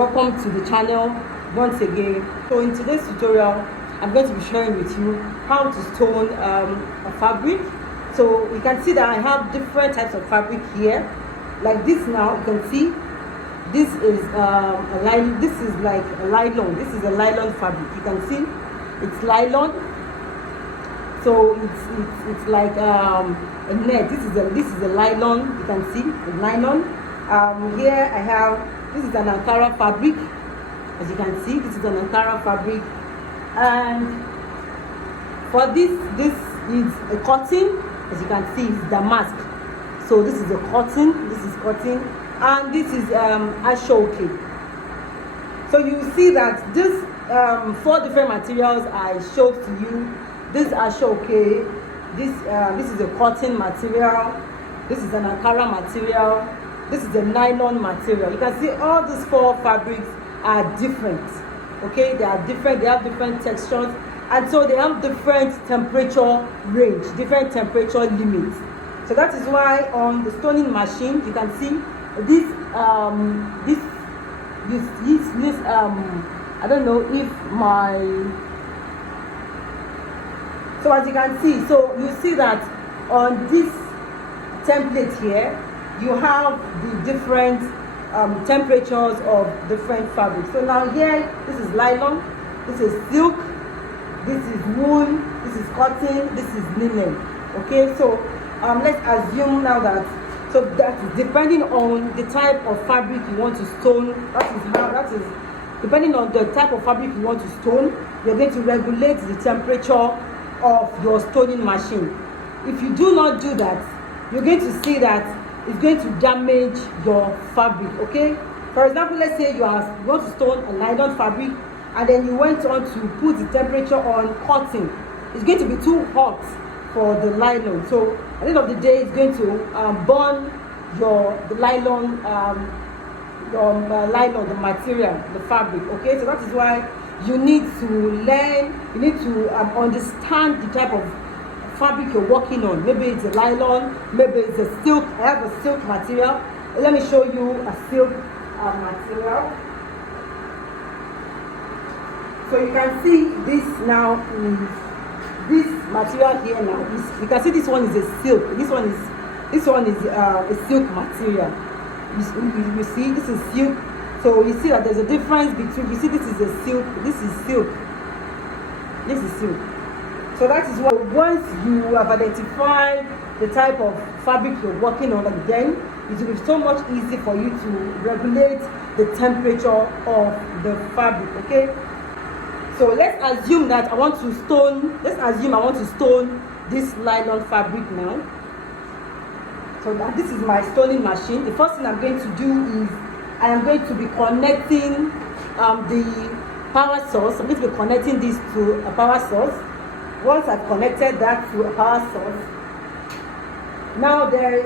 welcome to the channel once again. So in today's tutorial, I'm going to be sharing with you how to stone a fabric. So you can see that I have different types of fabric here. Like this now, you can see this is a line. This is like a nylon. This is a nylon fabric. You can see it's nylon. So it's like a net. This is a nylon. You can see the nylon. Here I have, this is an Ankara fabric. As you can see, this is an Ankara fabric. And for this is a cotton. As you can see, it's damask. So this is a cotton. This is cotton, and this is ashoke. So you see that this 4 different materials I showed to you. This ashoke. This is a cotton material. This is an Ankara material. This is a nylon material. You can see all these 4 fabrics are different. Okay, they are different. They have different textures, and so they have different temperature range, different temperature limits. So that is why on the stoning machine you can see this I don't know if my, so as you can see, so you see that on this template here you have the different temperatures of different fabrics. So now here, this is nylon, this is silk, this is wool, this is cotton, this is linen. Okay, so let's assume now that, so that is depending on the type of fabric you want to stone. That is depending on the type of fabric you want to stone, you're going to regulate the temperature of your stoning machine. If you do not do that, you're going to see that it's going to damage your fabric. Okay, for example, let's say you want to stone a nylon fabric, and then you went on to put the temperature on cotton. It's going to be too hot for the nylon, so at the end of the day it's going to burn the nylon, the material, the fabric. Okay, so that is why you need to learn, you need to understand the type of fabric you're working on. Maybe it's a nylon, maybe it's a silk. I have a silk material. Let me show you a silk material. So you can see this now is this material here now. You can see this one is a silk. This one is a silk material. You see, this is silk. So you see that there's a difference between. You see, this is a silk. This is silk. This is silk. So that is why once you have identified the type of fabric you're working on, then it will be so much easy for you to regulate the temperature of the fabric. Okay. So let's assume that I want to stone. Let's assume I want to stone this nylon fabric now. So that this is my stoning machine. The first thing I'm going to do is I am going to be connecting the power source. I'm going to be connecting this to a power source. Once I've connected that to a power source, now there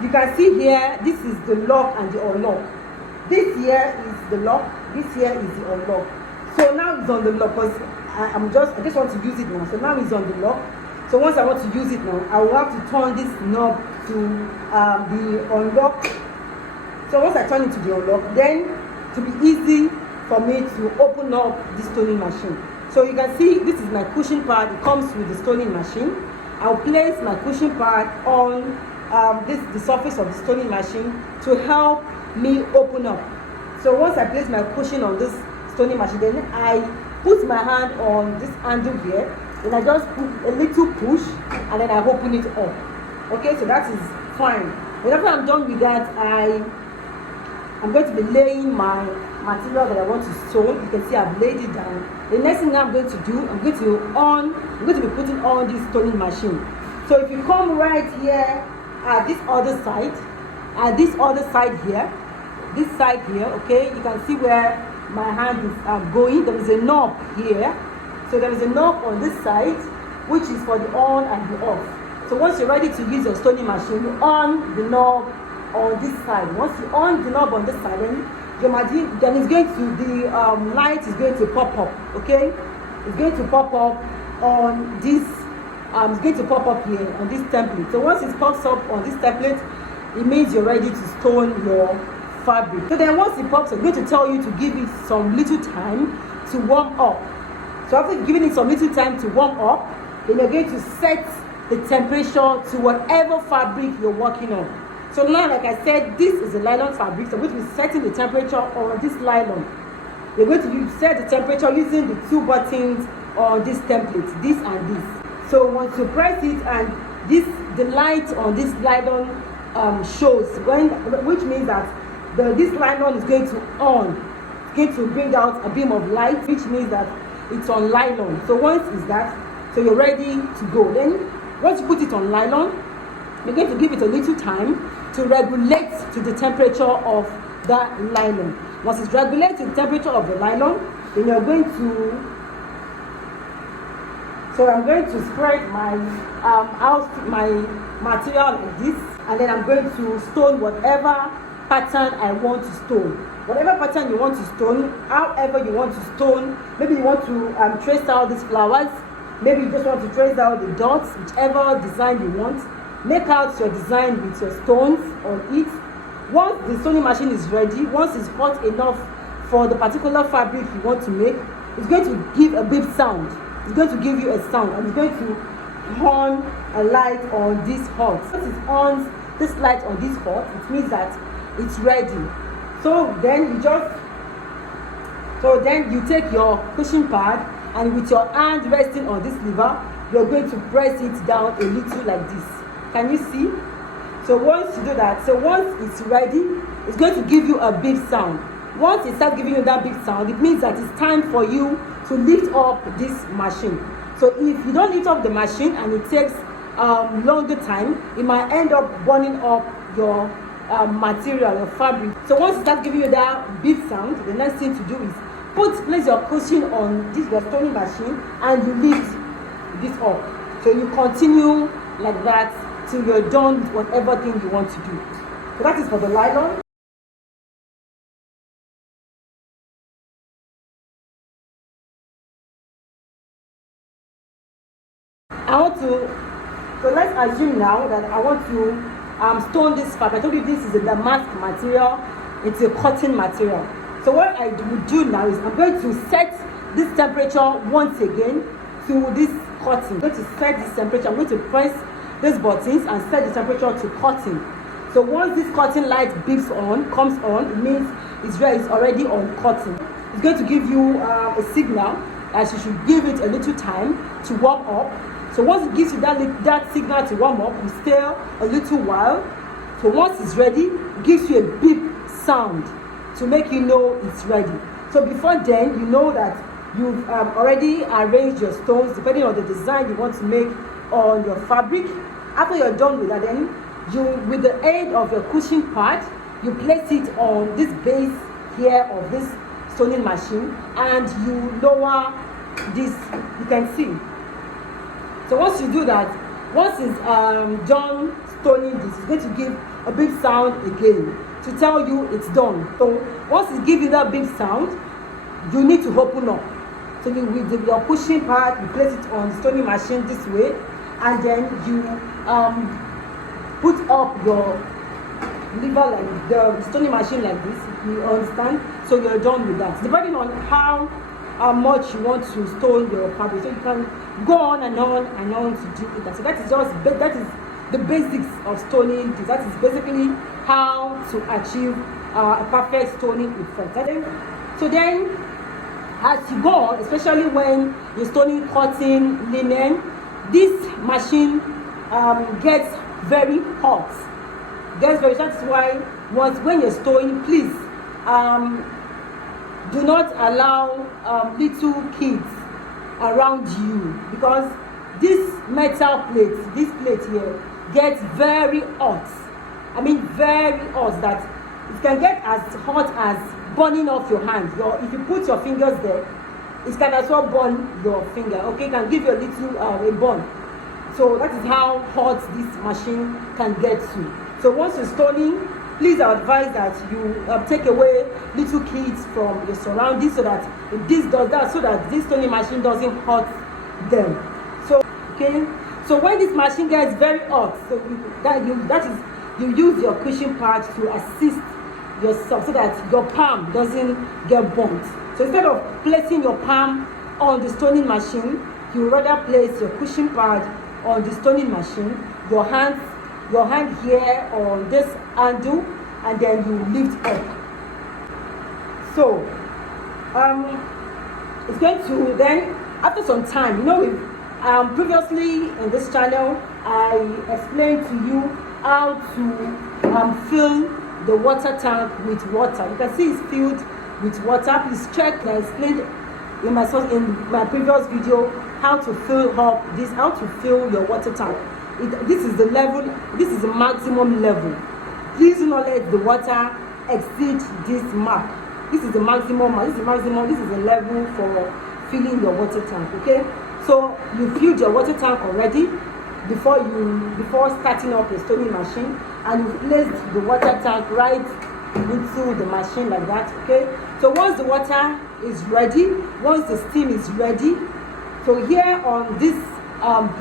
you can see here, this is the lock and the unlock. This here is the lock, this here is the unlock. So now it's on the lock because I just want to use it now. So now it's on the lock. So once I want to use it now, I will have to turn this knob to the unlock. So once I turn it to the unlock, then to be easy for me to open up this stoning machine. So you can see this is my cushion pad. It comes with the stoning machine. I'll place my cushion pad on the surface of the stoning machine to help me open up. So once I place my cushion on this stoning machine, then I put my hand on this handle here, and I just put a little push, and then I open it up. Okay, so that is fine. Whenever I'm done with that, I'm going to be laying my material that I want to stone. You can see I've laid it down. The next thing I'm going to do, I'm going to be putting on this stoning machine. So if you come right here at this other side, this side here, okay, you can see where my hand is going. There is a knob here. So there is a knob on this side, which is for the on and the off. So once you're ready to use your stoning machine, you on the knob on this side. Once you on the knob on this side, then it's going to, the light is going to pop up. Okay, it's going to pop up on this. It's going to pop up here on this template. So once it pops up on this template, it means you're ready to stone your fabric. So then once it pops, I'm going to tell you to give it some little time to warm up. So after giving it some little time to warm up, then you're going to set the temperature to whatever fabric you're working on. So now, like I said, this is a nylon fabric, so I'm going to be setting the temperature on this nylon. You're going to set the temperature using the 2 buttons on this template, this and this. So once you press it, and the light on this nylon shows, which means that this nylon is going to on. It's going to bring out a beam of light, which means that it's on nylon. So once it's that, so you're ready to go. Then once you put it on nylon, you're going to give it a little time to regulate to the temperature of that nylon. Once it's regulated to the temperature of the nylon, then you're going to, so I'm going to spread my my material like this, and then I'm going to stone whatever pattern I want to stone. Whatever pattern you want to stone, however you want to stone. Maybe you want to trace out these flowers. Maybe you just want to trace out the dots, whichever design you want. Make out your design with your stones on it. Once the stoning machine is ready, once it's hot enough for the particular fabric you want to make, it's going to give a beep sound. It's going to give you a sound, and it's going to turn a light on this hot. Once it on this light on this hot, it means that it's ready. So then you take your cushion pad, and with your hand resting on this lever, you're going to press it down a little like this. Can you see? So once you do that, so once it's ready, it's going to give you a beep sound. Once it starts giving you that beep sound, it means that it's time for you to lift up this machine. So if you don't lift up the machine and it takes longer time, it might end up burning up your material, your fabric. So once it starts giving you that beep sound, the next thing to do is place your cushion on your stoning machine, and you lift this up. So you continue like that till you're done with whatever thing you want to do. So that is for the nylon. So let's assume now that I want to stone this fabric. I told you this is a damask material, it's a cotton material. So what I would do now is I'm going to set this temperature once again to this cotton. I'm going to set this temperature. I'm going to press these buttons and set the temperature to cotton. So once this cotton light comes on, it means it's already on cotton. It's going to give you a signal that you should give it a little time to warm up. So once it gives you that signal to warm up, you stay a little while. So once it's ready, it gives you a beep sound to make you know it's ready. So before then, you know that you've already arranged your stones depending on the design you want to make on your fabric. After you're done with that, then with the aid of your cushion pad, you place it on this base here of this stoning machine, and you lower this. You can see. So once you do that, once it's done stoning this, it's going to give a big sound again to tell you it's done. So once it gives you that big sound, you need to open up. So with your pushing pad, you place it on the stoning machine this way, and then you put up your lever like the stoning machine like this. You understand? So you're done with that. Depending on how much you want to stone your fabric, so you can go on and on and on to do that. So that is the basics of stoning. That is basically how to achieve a perfect stoning effect. So then, as you go on, especially when you're stoning cotton, linen, this machine gets very hot. That's why when you're stoning, please do not allow little kids around you, because this metal plate, this plate here, gets very hot. I mean very hot, that it can get as hot as burning off your hand. If you put your fingers there, it can as well burn your finger. Okay, it can give you a little a burn. So that is how hot this machine can get to. So once you're stoning, please I advise that you take away little kids from your surroundings, so that if this does that, so that this stoning machine doesn't hurt them. So okay, so when this machine gets very hot, so you use your cushion pad to assist yourself so that your palm doesn't get burnt. So instead of placing your palm on the stoning machine, you rather place your cushion pad on the stoning machine, your hand here on this handle, and then you lift up. So it's going to then, after some time, previously in this channel I explained to you how to fill the water tank with water. You can see it's filled with water. Please check. I explained in my previous video how to fill your water tank. This is the level. This is the maximum level. Please do not let the water exceed this mark. This is the maximum. This is the maximum. This is the level for filling your water tank. Okay. So you filled your water tank already before starting up the stoning machine, and you placed the water tank right into the machine like that. Okay. So once the water is ready, once the steam is ready, so here on this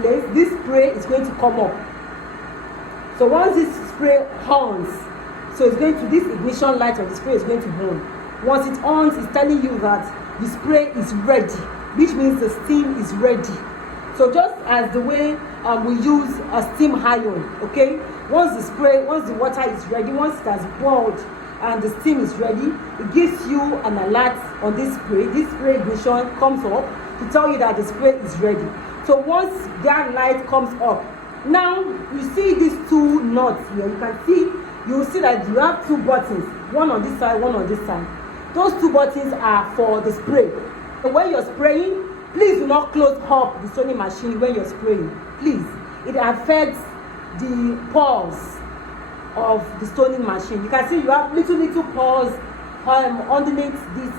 place, this spray is going to come up. So once this spray horns, so it's going to, this ignition light of the spray is going to burn. Once it on, it's telling you that the spray is ready, which means the steam is ready. So just as the way we use a steam iron, okay? Once the water is ready, once it has boiled and the steam is ready, it gives you an alert on this spray. This spray ignition comes up to tell you that the spray is ready. So once that light comes up, now you see these two nuts here. You will see that you have two buttons, one on this side, one on this side. Those two buttons are for the spray. So when you're spraying, please do not close up the stoning machine when you're spraying. Please, it affects the pores of the stoning machine. You can see you have little pores underneath this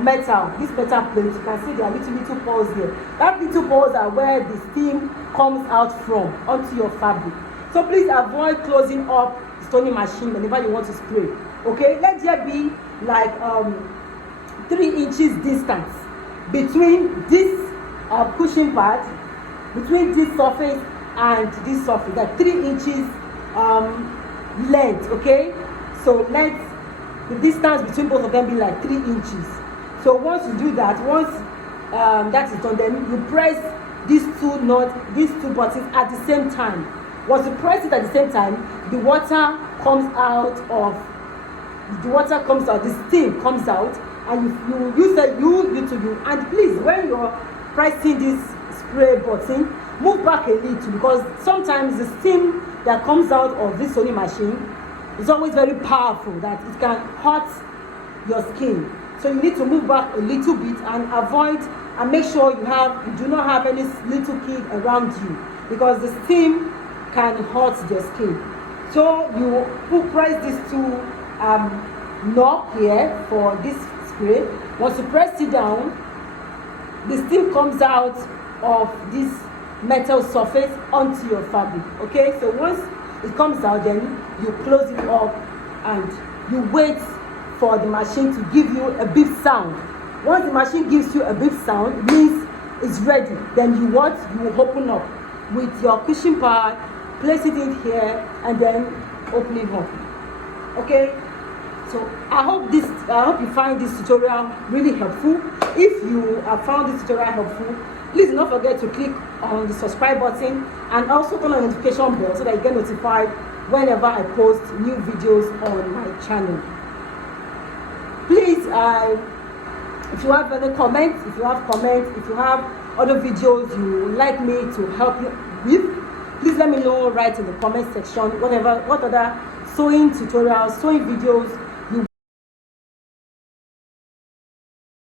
metal plate. You can see there are little pores here. That little pores are where the steam comes out from onto your fabric. So please avoid closing up the stoning machine whenever you want to spray. Okay, let there be like 3 inches distance between this cushion pad, between this surface and this surface, like 3 inches length. Okay, so let the distance between both of them be like 3 inches. So once you do that, once that is done, then you press these two buttons at the same time. Once you press it at the same time, the water comes out, the steam comes out, and you use you. And please, when you're pressing this spray button, move back a little, because sometimes the steam that comes out of this sewing machine is always very powerful, that it can hurt your skin. So you need to move back a little bit and avoid, and make sure you do not have any little kid around you, because the steam can hurt their skin. So you press these two knob here for this spray. Once you press it down, the steam comes out of this metal surface onto your fabric. Okay, so once it comes out, then you close it up and you wait for the machine to give you a beep sound. Once the machine gives you a beep sound, it means it's ready. Then you open up with your cushion pad, place it in here, and then open it up. Okay, so I hope you find this tutorial really helpful. If you have found this tutorial helpful, please do not forget to click on the subscribe button and also turn on the notification bell so that you get notified whenever I post new videos on my channel. Please, if you have any comments, if you have other videos you would like me to help you with, please let me know right in the comment section. What other sewing tutorials, sewing videos